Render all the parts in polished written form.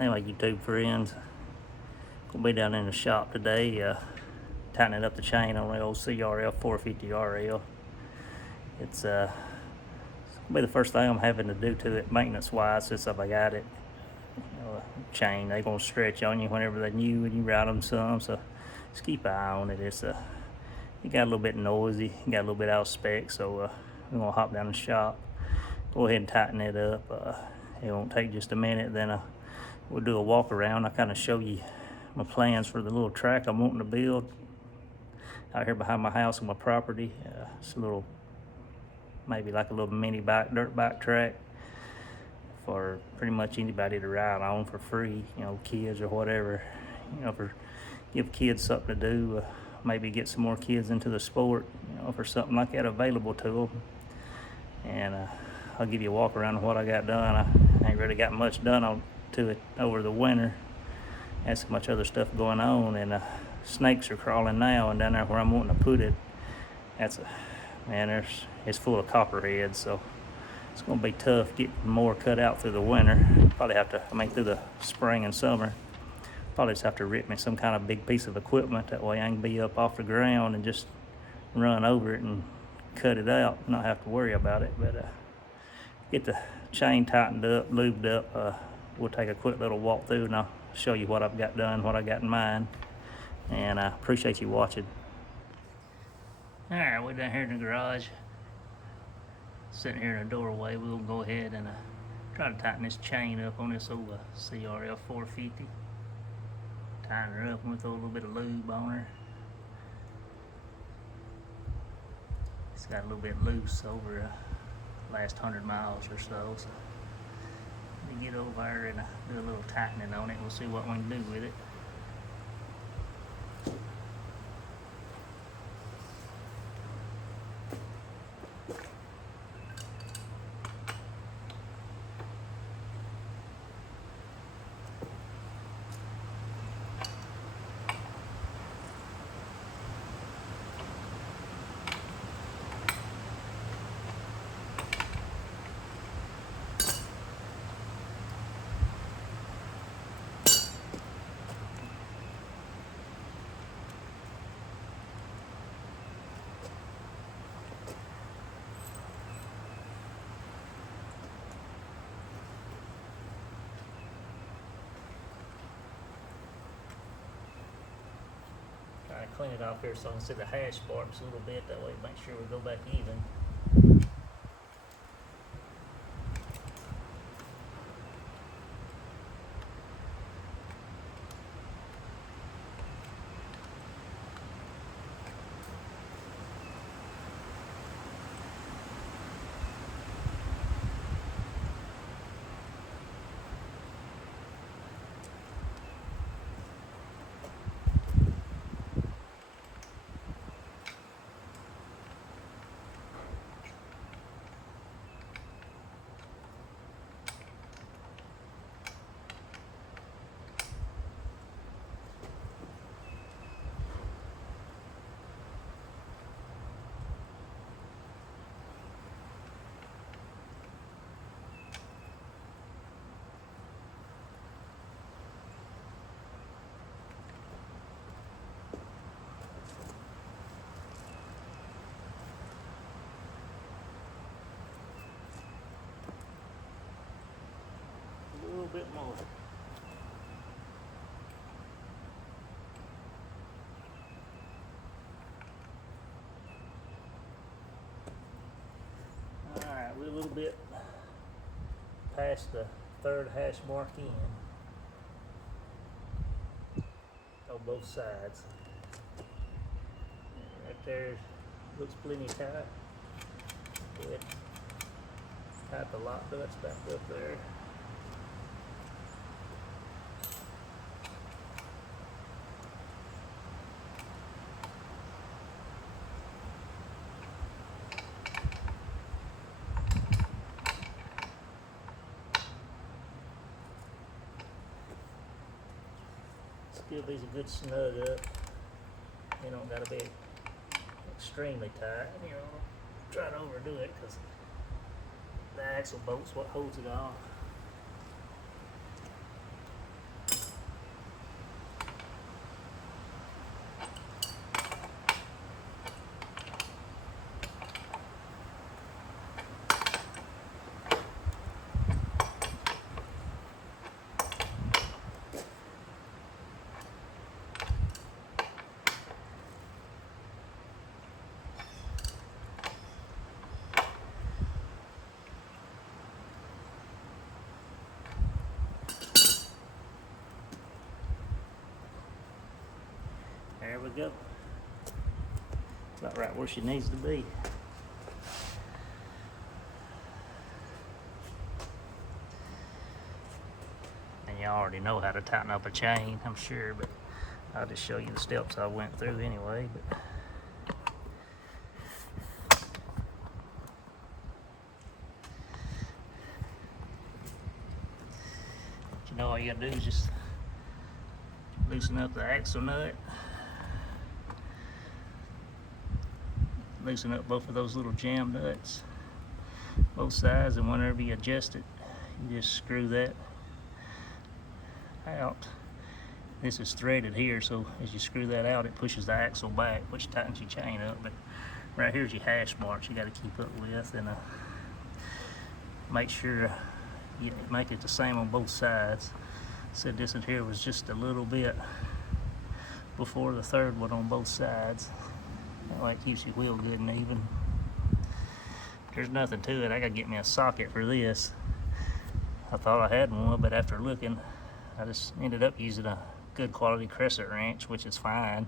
Anyway, YouTube friends, gonna be down in the shop today, tightening up the chain on the old CRF450RL. It's gonna be the first thing I'm having to do to it maintenance-wise since I've got it. Chain, they gonna stretch on you whenever they're new and you ride them some, so just keep an eye on it. It got a little bit noisy, got a little bit out of spec, so we're gonna hop down the shop, go ahead and tighten it up. It won't take just a minute, then we'll do a walk around. I'll kind of show you my plans for the little track I'm wanting to build out here behind my house and my property. It's a little, maybe like a little mini dirt bike track for pretty much anybody to ride on for free, kids or whatever, for give kids something to do, maybe get some more kids into the sport, for something like that available to them. And I'll give you a walk around of what I got done. I ain't really got much done to it over the winter. Had so much other stuff going on, and snakes are crawling now, and down there where I'm wanting to put it, it's full of copperheads, so it's gonna be tough getting more cut out through the winter. Probably have to, through the spring and summer, probably just have to rip me some kind of big piece of equipment. That way I can be up off the ground and just run over it and cut it out, not have to worry about it. But get the chain tightened up, lubed up. We'll take a quick little walk through and I'll show you what I've got done, what I got in mind. And I appreciate you watching. All right, we're down here in the garage, sitting here in the doorway. We'll go ahead and try to tighten this chain up on this old CRF450. Tighten her up and we'll throw a little bit of lube on her. It's got a little bit loose over the last 100 miles or so. So let me get over here and do a little tightening on it. We'll see what we can do with it. Try to clean it off here so I can see the hash sparks a little bit. That way, make sure we go back even. A little bit more. Alright, we're a little bit past the third hash mark in on both sides. Right there looks plenty tight. Go ahead, tight the lock nuts back up there. Give these a good snug up. You don't gotta be extremely tight. Try to overdo it because the axle bolt's what holds it off. to go. About right where she needs to be. And you already know how to tighten up a chain, I'm sure, but I'll just show you the steps I went through anyway. But you know, all you gotta do is just loosen up the axle nut, loosen up both of those little jam nuts, both sides, and whenever you adjust it, you just screw that out. This is threaded here, so as you screw that out, it pushes the axle back, which tightens your chain up. But right here's your hash marks you got to keep up with, and make sure you make it the same on both sides. Said this in here was just a little bit before the third one on both sides. That way it keeps your wheel good and even. There's nothing to it. I gotta get me a socket for this. I thought I had one, but after looking, I just ended up using a good quality crescent wrench, which is fine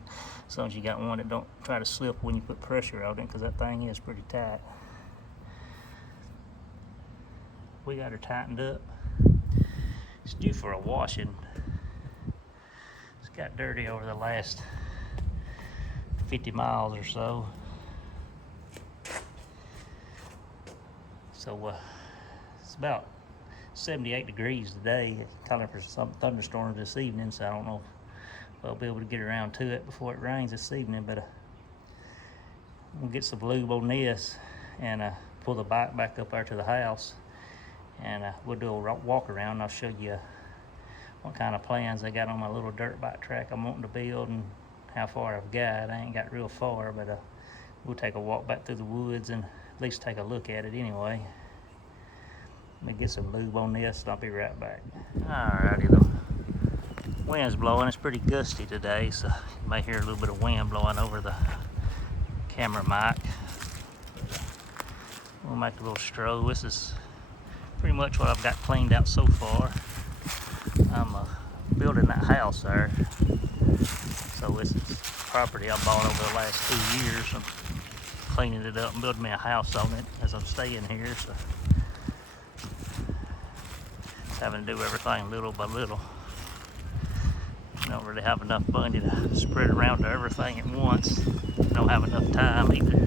as long as you got one that don't try to slip when you put pressure on it, because that thing is pretty tight. We got her tightened up. It's due for a washing. It's got dirty over the last 50 miles or so. So it's about 78 degrees today. Calling for some thunderstorms this evening, so I don't know if I'll be able to get around to it before it rains this evening, but we'll get some lube on this and pull the bike back up there to the house, and we'll do a walk around. I'll show you what kind of plans I got on my little dirt bike track I'm wanting to build and how far I've got. I ain't got real far, but we'll take a walk back through the woods and at least take a look at it anyway. Let me get some lube on this and I'll be right back. Alrighty, the wind's blowing. It's pretty gusty today, so you may hear a little bit of wind blowing over the camera mic. We'll make a little stroll. This is pretty much what I've got cleaned out so far. I'm building that house there. So this is property I bought over the last 2 years. I'm cleaning it up and building me a house on it as I'm staying here. So having to do everything little by little. You don't really have enough money to spread around to everything at once. You don't have enough time either.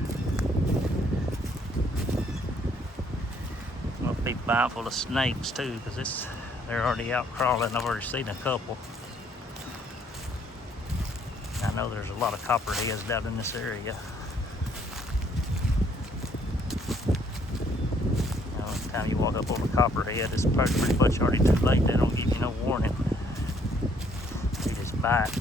I'm gonna be mindful of snakes too, because they're already out crawling. I've already seen a couple. I know there's a lot of copperheads down in this area. Time you walk up on a copperhead, it's pretty much already too late. They don't give you no warning. They just bite.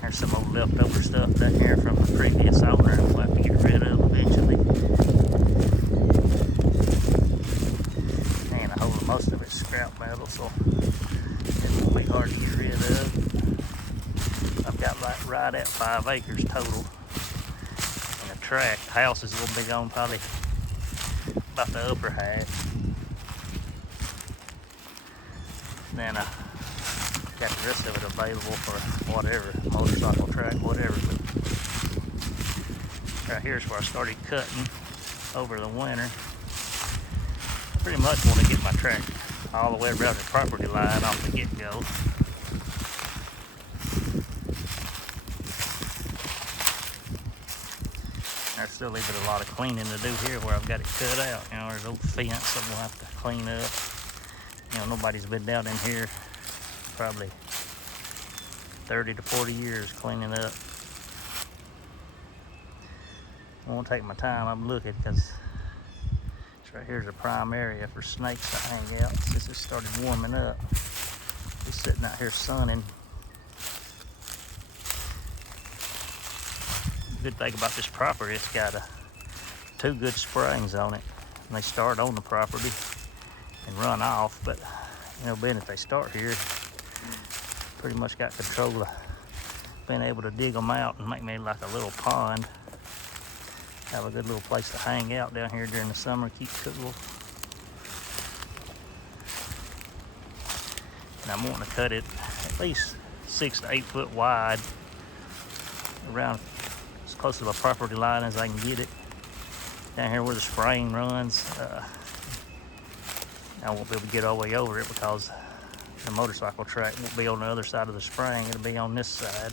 There's some old leftover stuff down here from the previous owner we'll have to get rid of eventually. And most of it's scrap metal, so it won't be hard to get rid of. I've got like right at 5 acres total in a tract. The house is going to be on probably about the upper half. And then I got the rest of it available for whatever, motorcycle track, whatever. But right here's where I started cutting over the winter. I pretty much want to get my track all the way around the property line off the get-go. There's still even a lot of cleaning to do here where I've got it cut out. You know, there's old fence that we'll have to clean up. You know, nobody's been down in here probably 30 to 40 years cleaning up. I won't take my time. I'm looking because right here's a prime area for snakes to hang out since it started warming up. Just sitting out here sunning. Good thing about this property, it's got 2 good springs on it, and they start on the property and run off. But you know, being that they start here, pretty much got control of being able to dig them out and make me like a little pond. Have a good little place to hang out down here during the summer, keep cool. And I'm wanting to cut it at least 6 to 8 foot wide, around as close to the property line as I can get it. Down here where the spring runs, I won't be able to get all the way over it because the motorcycle track won't be on the other side of the spring. It'll be on this side.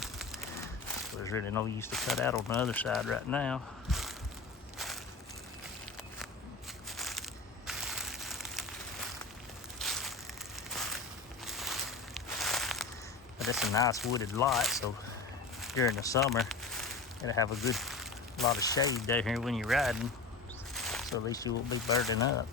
So there's really no use to cut out on the other side right now. But it's a nice wooded lot, so during the summer it'll have a good lot of shade down here when you're riding, so at least you won't be burning up.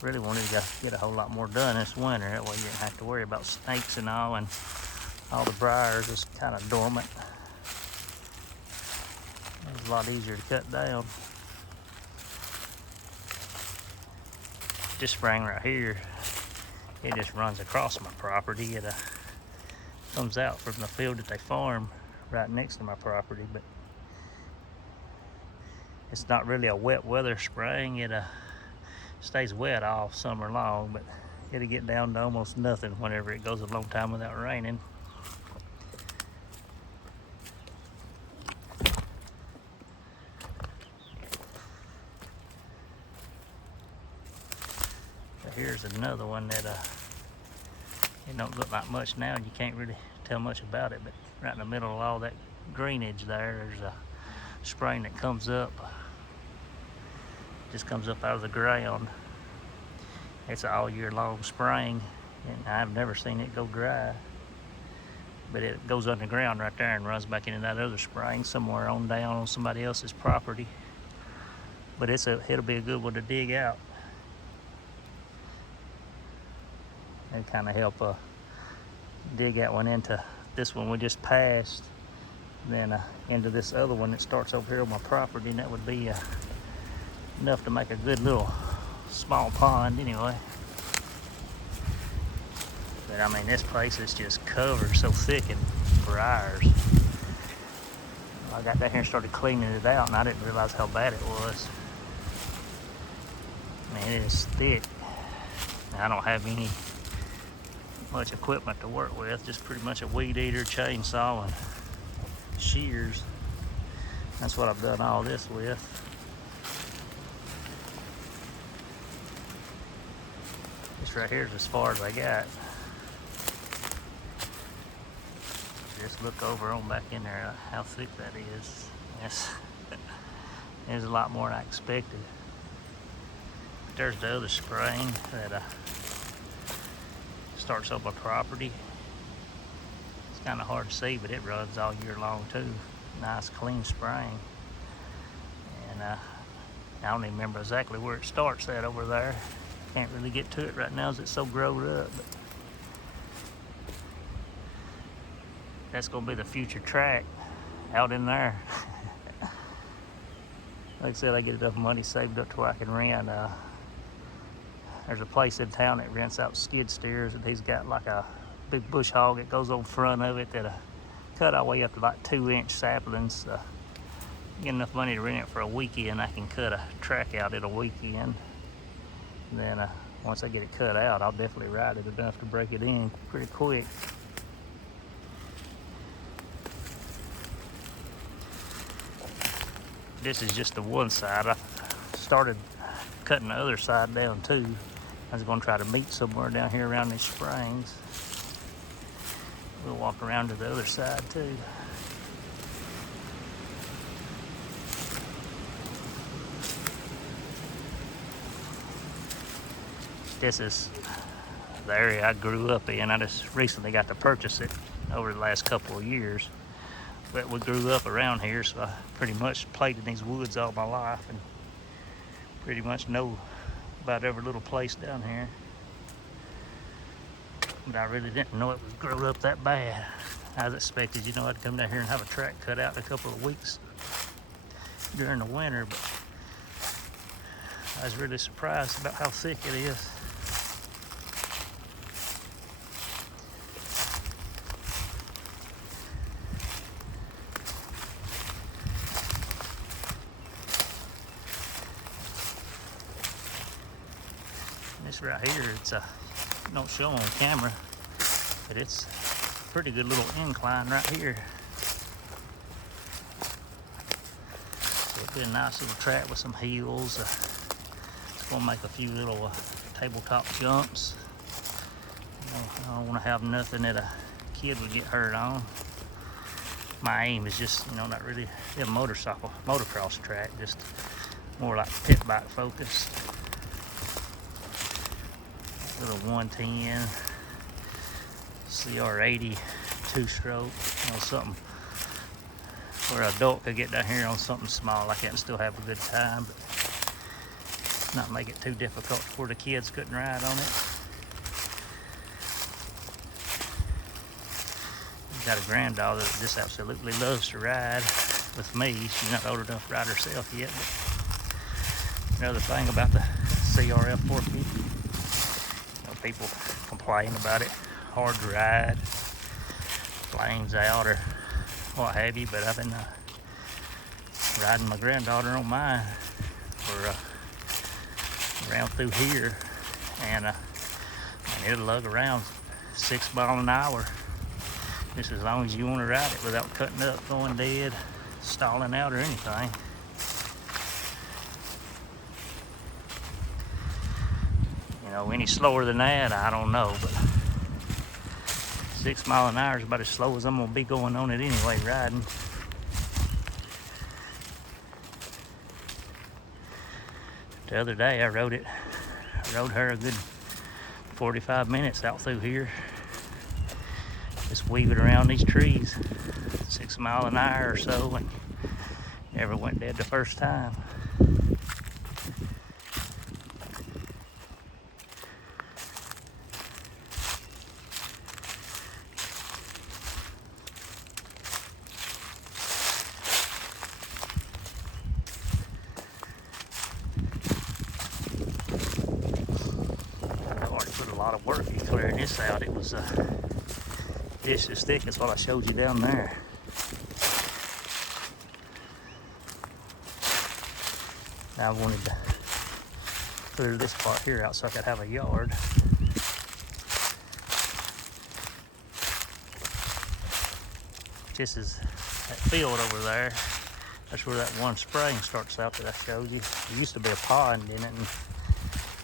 I really wanted to get a whole lot more done this winter. That way you didn't have to worry about snakes and all the briars is kind of dormant. It's a lot easier to cut down. This spring right here, it just runs across my property. It comes out from the field that they farm right next to my property, but it's not really a wet weather spring. It stays wet all summer long, but it'll get down to almost nothing whenever it goes a long time without raining. But here's another one that it don't look like much now, and you can't really tell much about it, but right in the middle of all that greenage there's a spring that comes up. Just comes up out of the ground. It's an all year long spring, and I've never seen it go dry. But it goes underground right there and runs back into that other spring somewhere on down on somebody else's property. But it'll be a good one to dig out. And kind of help dig that one into this one we just passed, then into this other one that starts over here on my property, and that would be enough to make a good little small pond anyway. But I mean, this place is just covered so thick in briars. I got down here and started cleaning it out, and I didn't realize how bad it was. I mean, it is thick. I don't have much equipment to work with, just pretty much a weed eater, chainsaw, and shears. That's what I've done all this with. This right here is as far as I got. Just look over on back in there how thick that is. There's a lot more than I expected. But there's the other spring that starts up a property. It's kind of hard to see, but it runs all year long too. Nice clean spring. And I don't even remember exactly where it starts at over there. Can't really get to it right now as it's so grown up. But that's gonna be the future track out in there. Like I said, I get enough money saved up to where I can rent. There's a place in town that rents out skid steers, and he's got like a big bush hog that goes on front of it that cut all the way up to like 2-inch saplings. Get enough money to rent it for a weekend, I can cut a track out in a weekend. And then once I get it cut out, I'll definitely ride it enough to break it in pretty quick. This is just the one side. I started cutting the other side down too. I was going to try to meet somewhere down here around these springs. We'll walk around to the other side too. This is the area I grew up in. I just recently got to purchase it over the last couple of years. But we grew up around here, so I pretty much played in these woods all my life and pretty much know about every little place down here. But I really didn't know it was grown up that bad. I was expected, I'd come down here and have a track cut out in a couple of weeks during the winter, but I was really surprised about how thick it is. This right here, it's don't show on camera, but it's a pretty good little incline right here. So it'll be a nice little track with some hills. It's gonna make a few little tabletop jumps. I don't want to have nothing that a kid would get hurt on. My aim is just, not really a motocross track, just more like pit bike focused. Little 110 CR80 two-stroke, something where an adult could get down here on something small like that and still have a good time, but not make it too difficult where the kids couldn't ride on it. Got a granddaughter that just absolutely loves to ride with me. She's not old enough to ride herself yet. But another thing about the CRF450, people complain about it, hard to ride, flames out or what have you, but I've been riding my granddaughter on mine for around through here, and it'll lug around 6 miles an hour. Just as long as you want to ride it without cutting up, going dead, stalling out, or anything. Any slower than that, I don't know, but 6 miles an hour is about as slow as I'm going to be going on it anyway, riding. The other day I rode her a good 45 minutes out through here. Just weaving around these trees, 6 miles an hour or so, and never went dead the first time. I've already put a lot of work in clearing this out. It was just as thick as what I showed you down there. Now I wanted to clear this part here out so I could have a yard. This is that field over there. That's where that one spring starts out that I showed you. There used to be a pond in it, and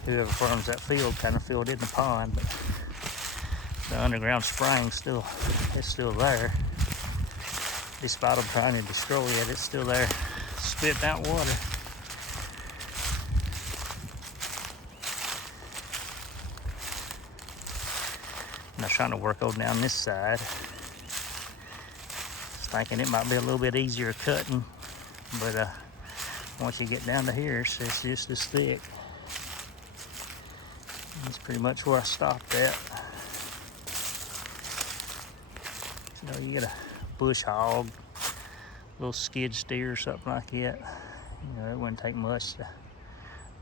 whoever farms that field kind of filled in the pond, but the underground spring is still there. Despite them trying to destroy it, it's still there, spitting out water. And I'm trying to work on down this side. Just thinking it might be a little bit easier cutting, but once you get down to here, it's just as thick. That's pretty much where I stopped at. You get a bush hog, little skid steer or something like that. It wouldn't take much to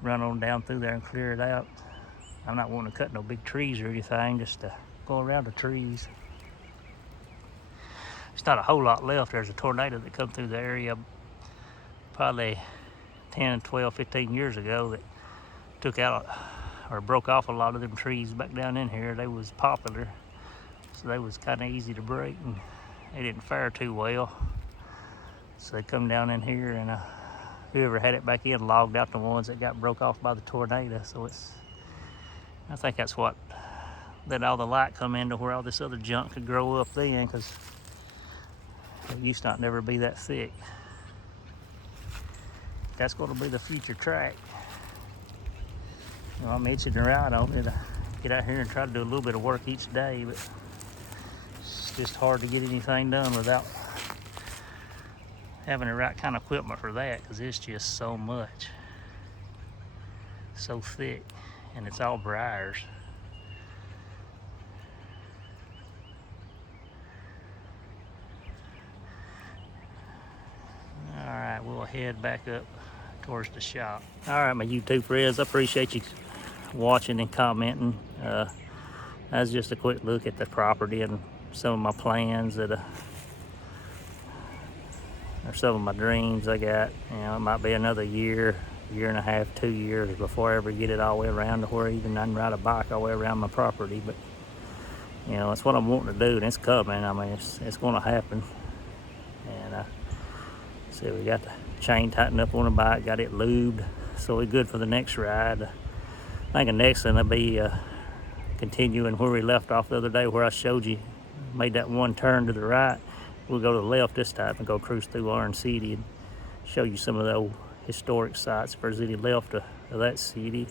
run on down through there and clear it out. I'm not wanting to cut no big trees or anything, just to go around the trees. There's not a whole lot left. There's a tornado that come through the area probably 10, 12, 15 years ago that took out or broke off a lot of them trees back down in here. They was popular. So they was kind of easy to break, and they didn't fare too well. So they come down in here, and whoever had it back in logged out the ones that got broke off by the tornado. So I think that's what let all the light come into where all this other junk could grow up then, because it used to not never be that thick. That's going to be the future track. I'm itching to ride on it. Get out here and try to do a little bit of work each day, but it's just hard to get anything done without having the right kind of equipment for that, because it's just so much, so thick, and it's all briars. All right, we'll head back up towards the shop. All right, my YouTube friends, I appreciate you watching and commenting. That's just a quick look at the property and some of my plans that or some of my dreams I got. It might be another year year and a half, 2 years before I ever get it all the way around to where even I can ride a bike all the way around my property. But you know, it's what I'm wanting to do, and it's coming. I mean, it's going to happen. And see, we got the chain tightened up on the bike, got it lubed, so we're good for the next ride. I think the next one will be continuing where we left off the other day, where I showed you, made that one turn to the right. We'll go to the left this time and go cruise through Orange City and show you some of the old historic sites if there's any left of that city.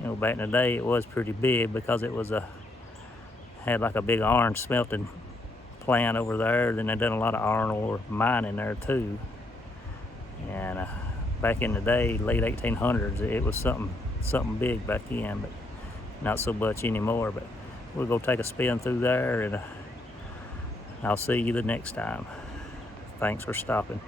You know, back in the day it was pretty big because it was had like a big iron smelting plant over there. Then they done a lot of iron ore mining there too. And back in the day, late 1800s, it was something big back in, but not so much anymore. But we'll go take a spin through there, and I'll see you the next time. Thanks for stopping.